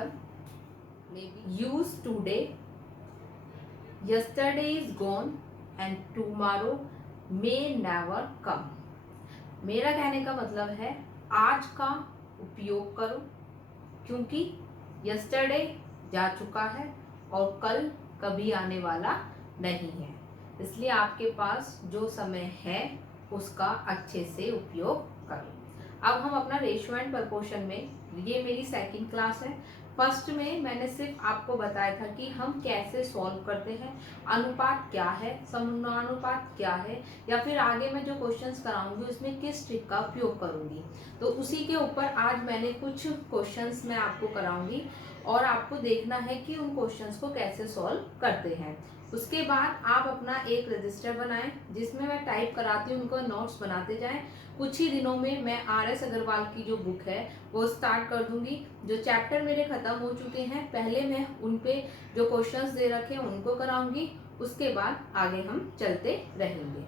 मतलब use today, yesterday is gone and tomorrow may never come. मेरा कहने का मतलब है आज का उपयोग करो, क्योंकि यस्टरडे जा चुका है और कल कभी आने वाला नहीं है। इसलिए आपके पास जो समय है उसका अच्छे से उपयोग करो। अब हम अपना रेशियो एंड प्रपोर्शन में, ये मेरी सेकंड क्लास है। फर्स्ट में मैंने सिर्फ आपको बताया था कि हम कैसे सॉल्व करते हैं, अनुपात क्या है, समानुपात क्या है, या फिर आगे मैं जो क्वेश्चंस कराऊंगी उसमें किस ट्रिक का उपयोग करूंगी। तो उसी के ऊपर आज मैंने कुछ क्वेश्चंस मैं आपको कराऊंगी और आपको देखना है कि उन क्वेश्चंस को कैसे सॉल्व करते हैं। उसके बाद आप अपना एक रजिस्टर बनाएं जिसमें मैं टाइप कराती हूँ, उनको नोट्स बनाते जाएं। कुछ ही दिनों में मैं RS अग्रवाल की जो बुक है वो स्टार्ट कर दूंगी। जो चैप्टर मेरे खत्म हो चुके हैं पहले मैं उन पे जो क्वेश्चंस दे रखे हैं उनको कराऊंगी, उसके बाद आगे हम चलते रहेंगे।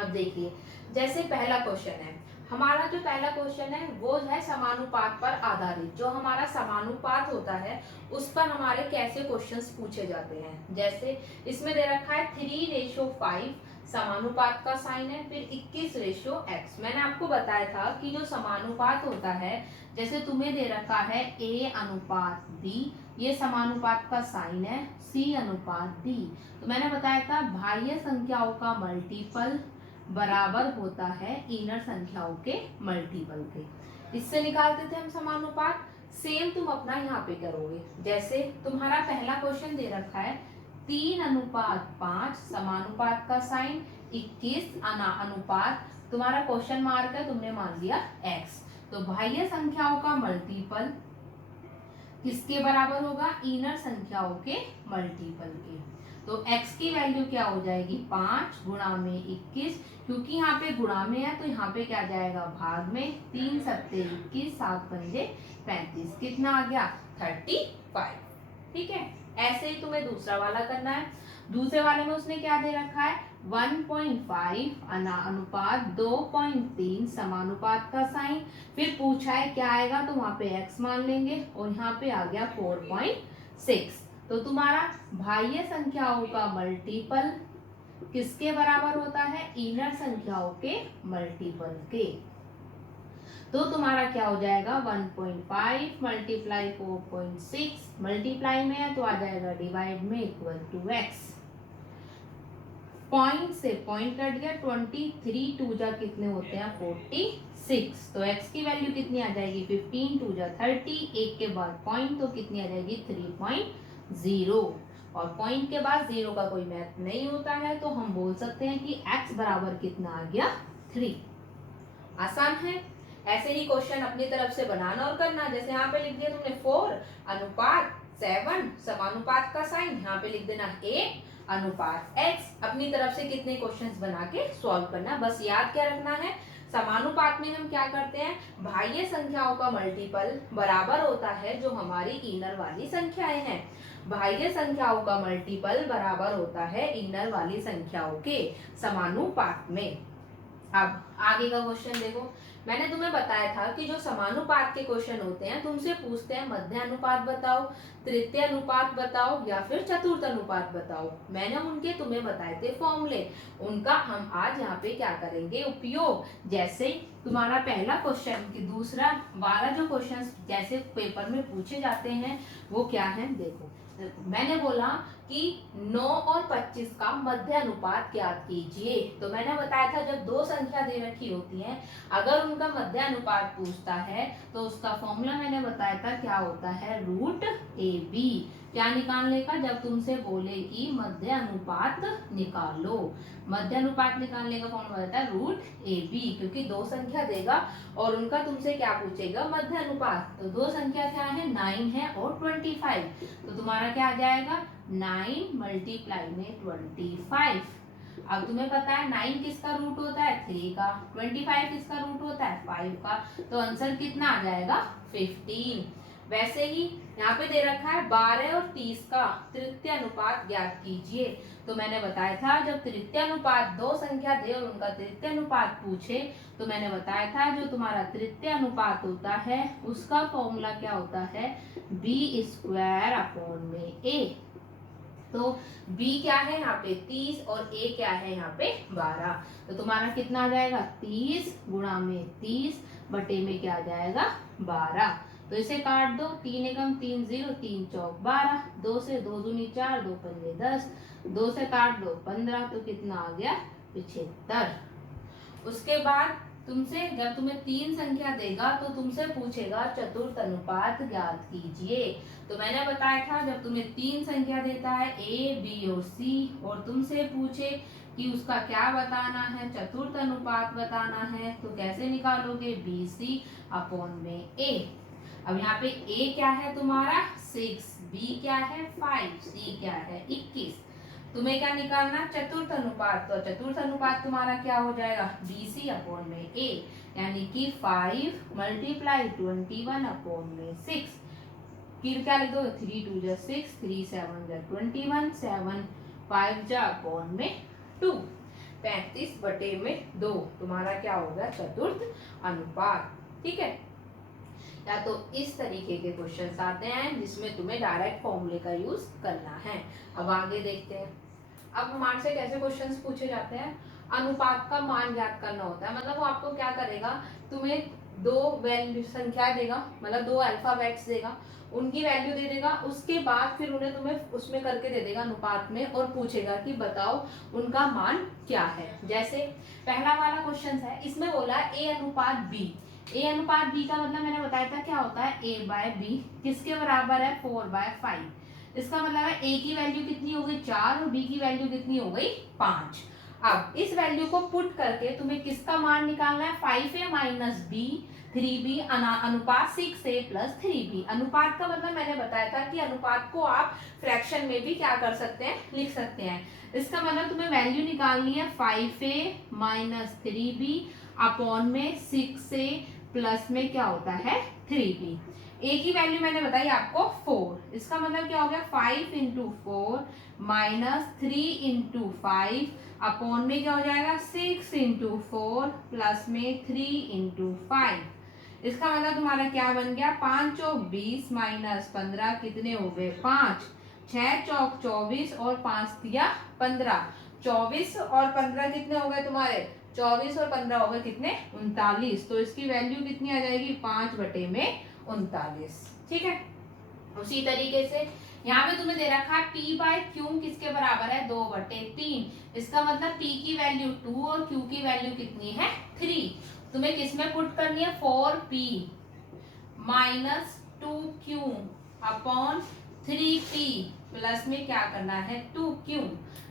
अब देखिए, जैसे पहला क्वेश्चन है हमारा, जो पहला क्वेश्चन है वो है समानुपात पर आधारित। जो हमारा समानुपात होता है उस पर हमारे कैसे क्वेश्चंस पूछे जाते हैं। जैसे इसमें दे रखा है 3:5 समानुपात का साइन है, फिर 21:x। मैंने आपको बताया था कि जो समानुपात होता है, जैसे तुम्हें दे रखा है A/B, ये समानुपात का साइन है, C/D। तो मैंने बताया था बाह्य संख्याओं का मल्टीपल बराबर होता है इनर संख्याओं के मल्टीपल के। इससे निकालते थे हम समानुपात। सेम तुम अपना यहाँ पे करोगे। जैसे तुम्हारा पहला क्वेश्चन दे रखा है 3:5 समानुपात का साइन, 21 अनुपात, तुम्हारा क्वेश्चन मार्क है, तुमने मान लिया x। तो बाह्य संख्याओं का मल्टीपल किसके बराबर होगा, इनर संख्याओं के मल्टीपल के। तो x की वैल्यू क्या हो जाएगी, 5 गुणा में 21, क्योंकि यहाँ पे गुणा में है तो यहाँ पे क्या जाएगा भाग में, 3 सत्ते 21, 7 पंजे 35, कितना आ गया 35। ठीक है, ऐसे ही तुम्हें दूसरा वाला करना है। दूसरे वाले में उसने क्या दे रखा है 1.5 अनुपात 2.3 समानुपात का साइन, फिर पूछा है क्या आएगा तो वहां पे x मान लेंगे और यहाँ पे आ गया 4.6। तो तुम्हारा बाह्य संख्याओं का मल्टीपल किसके बराबर होता है, इनर संख्याओं के मल्टीपल के। तो तुम्हारा क्या हो जाएगा 1.5 मल्टीप्लाई 4.6, मल्टीप्लाई में है तो आ जाएगा डिवाइड में इक्वल टू x। पॉइंट से पॉइंट कट गया, 23 टू जा कितने होते हैं 46। तो x की वैल्यू कितनी आ जाएगी 15 टू जा 30, एक के बाद पॉइंट तो कितनी आ जाएगी 3.0, और पॉइंट के बाद 0 का कोई मैथ नहीं होता है तो हम बोल सकते हैं कि x बराबर कितना आ गया 3। आसान है। ऐसे ही क्वेश्चन अपनी तरफ से बनाना और करना। जैसे यहाँ पे लिख दिया तुमने 4 अनुपात 7 समानुपात का साइन, यहाँ पे लिख देना 8 अनुपात x। अपनी तरफ से कितने क्वेश्चंस बना के सॉल्व करना। बस याद क्या रखना है, समानुपात में हम क्या करते हैं, बाह्य संख्याओं का मल्टीपल बराबर होता है जो हमारी इनर वाली संख्याएं हैं। बाह्य संख्याओं का मल्टीपल बराबर होता है इनर वाली संख्याओं के समानुपात में। अब आगे का क्वेश्चन देखो, मैंने तुम्हें बताया था कि जो समानुपात के क्वेश्चन होते हैं तुमसे पूछते हैं मध्य अनुपात बताओ, तृतीय अनुपात बताओ या फिर चतुर्थ अनुपात बताओ। मैंने उनके तुम्हें बताए थे फॉर्मूले, उनका हम आज यहाँ पे क्या करेंगे उपयोग। जैसे तुम्हारा पहला क्वेश्चन की दूसरा वाला जो क्वेश्चन जैसे पेपर में पूछे जाते हैं वो क्या है देखो। मैंने बोला कि 9 और 25 का मध्य अनुपात ज्ञात कीजिए। तो मैंने बताया था जब दो संख्या दे रखी होती हैं अगर उनका मध्य अनुपात पूछता है तो उसका फॉर्मूला मैंने बताया था क्या होता है √AB। क्या निकालने का, जब तुमसे बोले कि मध्य अनुपात निकालो, मध्य अनुपात निकालने का फॉर्मूला होता है √AB, क्योंकि दो संख्या देगा और उनका तुमसे क्या पूछेगा मध्य अनुपात। तो दो संख्या क्या है 9 है और 25, तो तुम्हारा क्या आ जाएगा 9 मल्टीप्लाई में 25। अब तुम्हें पता है 9 किसका रूट होता है 3 का, 25 किसका रूट होता है 5 का, तो आंसर कितना आ जाएगा 15। वैसे ही यहाँ पे दे रखा है 12 और 30 का तृतीय अनुपात ज्ञात कीजिए। तो मैंने बताया था जब तृतीय अनुपात दो संख्या दे और उनका तृतीय अनुपात पूछे तो मैंने बताया था जो तुम्हारा तृतीय अनुपात होता है उसका फॉर्मूला क्या होता है, b² तो b क्या है यहाँ पे 30 और a क्या है यहाँ पे 12। तो तुम्हारा कितना आ जाएगा 30 गुणा में 30 बटे में क्या आ जाएगा 12। तो इसे काट दो, 3 एकम 3 0, 3 चौक 12, 2 से 2 दूनी 4, 2 पंजे 10, 2 से काट दो 15, तो कितना आ गया 75। उसके बाद तुमसे जब तुम्हें 3 संख्या देगा तो तुमसे पूछेगा चतुर्थ अनुपात ज्ञात कीजिए। तो मैंने बताया था जब तुम्हें 3 संख्या देता है ए बी और सी और तुमसे पूछे कि उसका क्या बताना है, चतुर्थ अनुपात बताना है, तो कैसे निकालोगे, BC/A। अब यहाँ पे A क्या है तुम्हारा 6, B क्या है 5, C क्या है 21। तुम्हें क्या निकालना चतुर्थ अनुपात, तो चतुर्थ अनुपात तुम्हारा क्या हो जाएगा BC/A, यानी कि 5 × 21/6। फिर क्या लिख दो 3 2 जा 6, 3 7 जा 21, 7 5 जा 2, 35/2 तुम्हारा क्या होगा चतुर्थ अनुपात। ठीक है, या तो इस तरीके के क्वेश्चंस आते हैं जिसमें तुम्हें डायरेक्ट फॉर्मूले का यूज करना है। अब आगे देखते हैं। अब हमारे से कैसे क्वेश्चंस पूछे जाते हैं, अनुपात का मान ज्ञात करना होता है। मतलब वो आपको क्या करेगा, तुम्हें दो वैल्यू संख्या देगा, मतलब दो अल्फाबेट्स देगा, उनकी वैल्यू दे देगा, उसके बाद फिर उन्हें तुम्हें उसमें करके दे देगा अनुपात में और पूछेगा कि बताओ उनका मान क्या है। जैसे पहला वाला क्वेश्चन है, इसमें बोला A/B। A/B का मतलब मैंने बताया था क्या होता है A/B किसके बराबर है 4/5। इसका मतलब है A की वैल्यू कितनी हो गई 4 और B की वैल्यू कितनी हो गई 5। अब इस वैल्यू को पुट करके तुम्हें किसका मान निकालना है 5A - B 3B अनुपात 6A + 3B। अनुपात का मतलब मैंने बताया था कि अनुपात को आप फ्रैक्शन में भी क्या कर सकते हैं, लिख सकते हैं। इसका मतलब तुम्हें वैल्यू निकालनी है 5A - 3B अपॉन में 6A प्लस में क्या होता है 3B। A की वैल्यू मैंने बताई आपको 4। इसका मतलब क्या हो गया 5 × 4 - 3 × 5 अपॉन में क्या हो जाएगा 6 × 4 प्लस में 3 × 5। इसका मतलब तुम्हारा क्या बन गया 5 चौक 20 - 15 कितने हो गए 5, 6 चौक 24 और 5 दिया 15, 24 और 15 कितने हो गए तुम्हारे 24 और 15 हो गए कितने 39। तो इसकी वैल्यू कितनी आ जाएगी 5/39। ठीक है, उसी तरीके से यहाँ पे तुम्हें दे रखा है P/Q किसके बराबर है 2/3। इसका मतलब P की वैल्यू 2 और Q की वैल्यू कितनी है 3। तुम्हें किसमें पुट करनी है 4P - 2Q upon 3P plus में क्या करना है 2Q।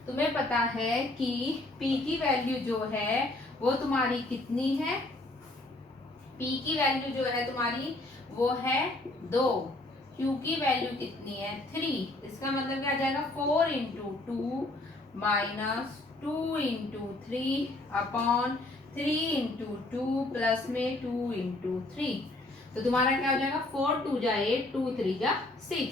तुम्हें पता है कि P की वैल्यू जो है वो तुम्हारी कितनी है, P की वैल्यू जो है तुम्हारी वो है 2, Q की वैल्यू कितनी है 3। इसका मतलब क्या आ जाएगा 4 × 2 - 2 × 3 अपॉन 3 × 2 प्लस में 2 × 3। तो तुम्हारा क्या हो जाएगा 4 2 जा 8, 2 3 जा 6,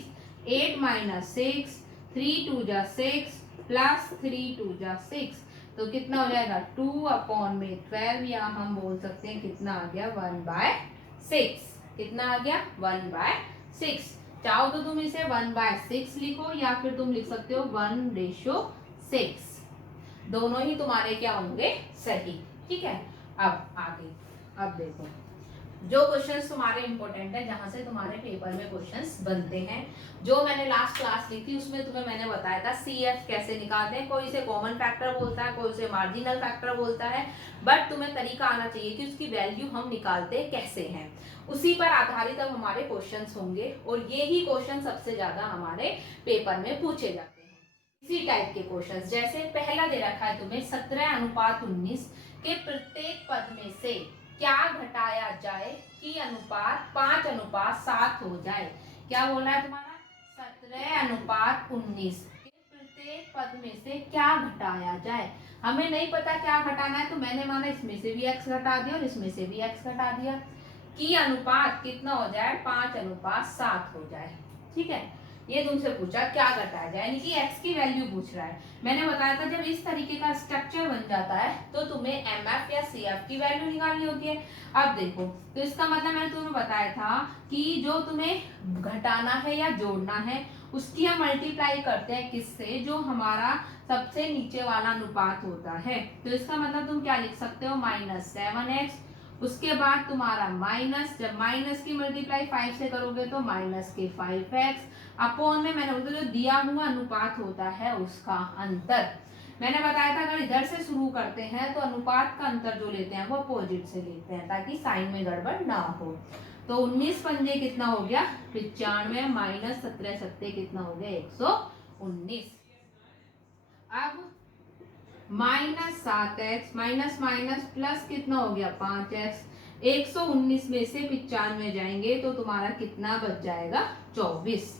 8 - 6, 3 2 जा 6 प्लस 3 2 जा 6। तो कितना हो जाएगा 2 अपॉन में 12, या हम बोल सकते हैं कितना आ गया 1/6। कितना आ गया 1/6। चाहो तो तुम इसे 1/6 लिखो या फिर तुम लिख सकते हो 1:6। दोनों ही तुम्हारे क्या होंगे सही। ठीक है, अब आगे अब देखो जो क्वेश्चंस तुम्हारे इंपॉर्टेंट है, जहां से तुम्हारे पेपर में क्वेश्चंस बनते हैं, जो मैंने लास्ट क्लास ली थी उसमें तुम्हें मैंने बताया था CF कैसे निकालते हैं। कोई इसे कॉमन फैक्टर बोलता है, कोई इसे मार्जिनल फैक्टर बोलता है, बट तुम्हें तरीका आना चाहिए कि उसकी वैल्यू हम निकालते कैसे हैं। उसी पर आधारित अब हमारे क्वेश्चंस होंगे और ये ही क्वेश्चन सबसे ज्यादा हमारे पेपर में पूछे जाते हैं। इसी टाइप के क्वेश्चंस, जैसे पहला दे रखा है तुम्हें 17/19 के प्रत्येक पद में से क्या घटाया जाए कि अनुपात 5/7 हो जाए। क्या बोल रहा है तुम्हारा 17/19 के प्रत्येक पद में से क्या घटाया जाए। हमें नहीं पता क्या घटाना है, तो मैंने माना इसमें से भी x घटा दिया और इसमें से भी x घटा दिया। कि अनुपात कितना हो जाए, 5:7 हो जाए। ठीक है, ये तुमसे पूछा क्या घटाया जाए, यानी कि x की वैल्यू पूछ रहा है। मैंने बताया था जब इस तरीके का स्ट्रक्चर बन जाता है तो तुम्हें mf या cf की वैल्यू निकालनी होती है। अब देखो, तो इसका मतलब मैंने तुम्हें बताया था कि जो तुम्हें घटाना है या जोड़ना है उसकी हम मल्टीप्लाई करते हैं किससे, जो हमारा सबसे नीचे वाला अनुपात होता है। तो इसका मतलब तुम क्या लिख सकते हो, -7x, उसके बाद तुम्हारा माइनस, जब माइनस की मल्टीप्लाई 5 से करोगे तो माइनस के 5x अपॉन में मैंने बोला जो दिया हुआ अनुपात होता है उसका अंतर। मैंने बताया था अगर इधर से शुरू करते हैं तो अनुपात का अंतर जो लेते हैं वो अपोजिट से लेते हैं ताकि साइन में गड़बड़ ना हो। तो 19 पंजे कितना हो गया, 95, माइनस 17 सत्ते कितना हो गया, 119। अब -7x माइनस माइनस प्लस कितना हो गया, 5x, 119 में से 95 जाएंगे तो तुम्हारा कितना बच जाएगा, 24।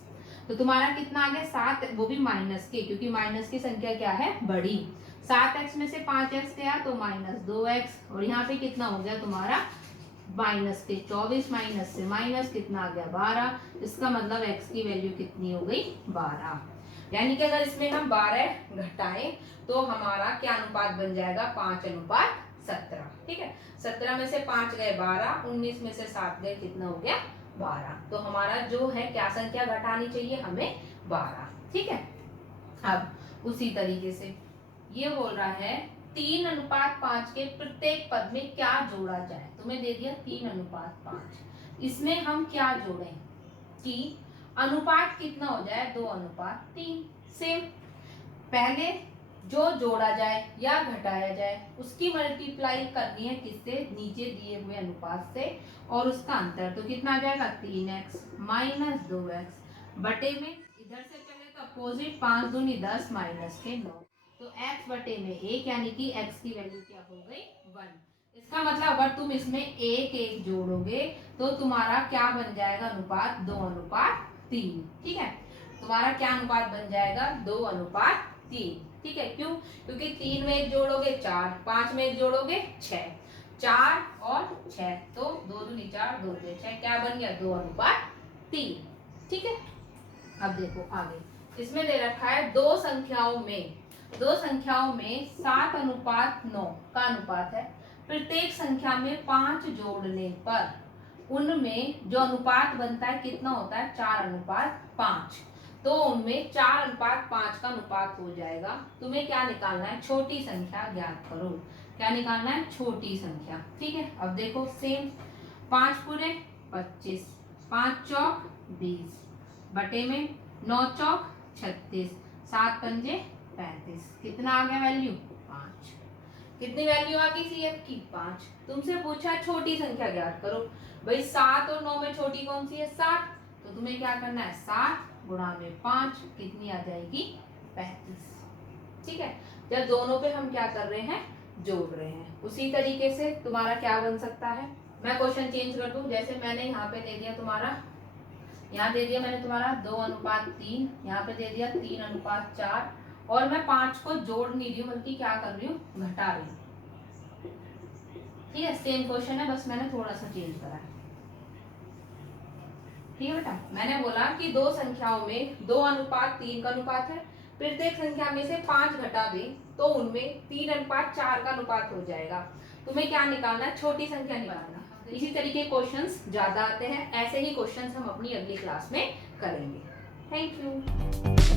तो तुम्हारा कितना आ गया, 7, वो भी माइनस के, क्योंकि माइनस की संख्या क्या है, बड़ी। 7x में से 5x गया तो -2x, और यहाँ पे कितना हो गया तुम्हारा माइनस के 24, माइनस से माइनस कितना आ गया 12। इसका मतलब x की वैल्यू कितनी हो गई, 12। यानी कि अगर इसमें हम 12 घटाएं तो हमारा क्या अनुपात बन जाएगा, 5:17। ठीक है, 17 में से 5 गए 12, 19 में से 7 गए कितना हो गया, 12। तो हमारा जो है क्या संख्या घटानी चाहिए हमें, 12। ठीक है, अब उसी तरीके से ये बोल रहा है 3:5 के प्रत्येक पद में क्या जोड़ा जाए। तुम्हें दे दिया 3:5, इसमें हम क्या जोड़ें कि अनुपात कितना हो जाए, 2:3। सेम, पहले जो जोड़ा जाए या घटाया जाए उसकी मल्टीप्लाई करनी है किससे, नीचे दिए हुए अनुपात से, और उसका अंतर तो कितना आ जाएगा, 3x माइनस 2x बटे में, इधर से चले तो अपोजिट, 5 दूनी 10 माइनस के 9, तो x बटे में 1, यानी कि x की वैल्यू क्या हो गई, 1। इसका मतलब अगर तुम इसमें 1 जोड़ोगे तो तुम्हारा क्या बन जाएगा अनुपात, 2:3। ठीक है, तुम्हारा क्या अनुपात बन जाएगा, 2:3। ठीक है, क्यों, क्योंकि 3 में 1 जोड़ोगे 4, 5 में 1 जोड़ोगे 6, 4 और 6 तो 2 दूनी 4, 2 से 6 क्या बन गया, 2:3। ठीक है, अब देखो आगे इसमें दे रखा है दो संख्याओं में 7:9 का अनुपात है। प्रत्येक संख्या में 5 जोड़ने पर उनमें जो अनुपात बनता है कितना होता है, 4:5। तो उनमें 4:5 का अनुपात हो जाएगा। तुम्हें क्या निकालना है, छोटी संख्या ज्ञात करो। क्या निकालना है, छोटी संख्या। ठीक है, अब देखो सेम, 5 पूरे 25, 5 चौक 20 बटे में 9 चौक 36, 7 पंजे 35, कितना आ गया वैल्यू, 5। कितनी वैल्यू आ गई सीएफ की, 5। तुमसे पूछा छोटी संख्या ज्ञात करो, भाई 7 और 9 में छोटी कौन सी है, 7। तो तुम्हें क्या करना है, 7 गुणा में 5 कितनी आ जाएगी, 35। ठीक है, जब दोनों पे हम क्या कर रहे हैं, जोड़ रहे हैं। उसी तरीके से तुम्हारा क्या बन सकता है, मैं क्वेश्चन चेंज कर दूं, जैसे मैंने यहाँ पे दे दिया तुम्हारा, यहाँ दे दिया मैंने तुम्हारा 2:3, यहाँ पे दे दिया 3:4, और मैं 5 को जोड़ नहीं रही हूँ बल्कि क्या कर रही हूँ, घटा रही हूँ। ठीक है, सेम क्वेश्चन है, बस मैंने थोड़ा सा चेंज करा है। ठीक है बेटा, मैंने बोला कि दो संख्याओं में 2:3 का अनुपात है, प्रत्येक संख्या में से 5 घटा दें तो उनमें 3:4 का अनुपात हो जाएगा। तुम्हें क्या निकालना है, छोटी संख्या निकालना। इसी तरीके क्वेश्चंस ज्यादा आते हैं, ऐसे ही क्वेश्चंस हम अपनी अगली क्लास में करेंगे। Thank you.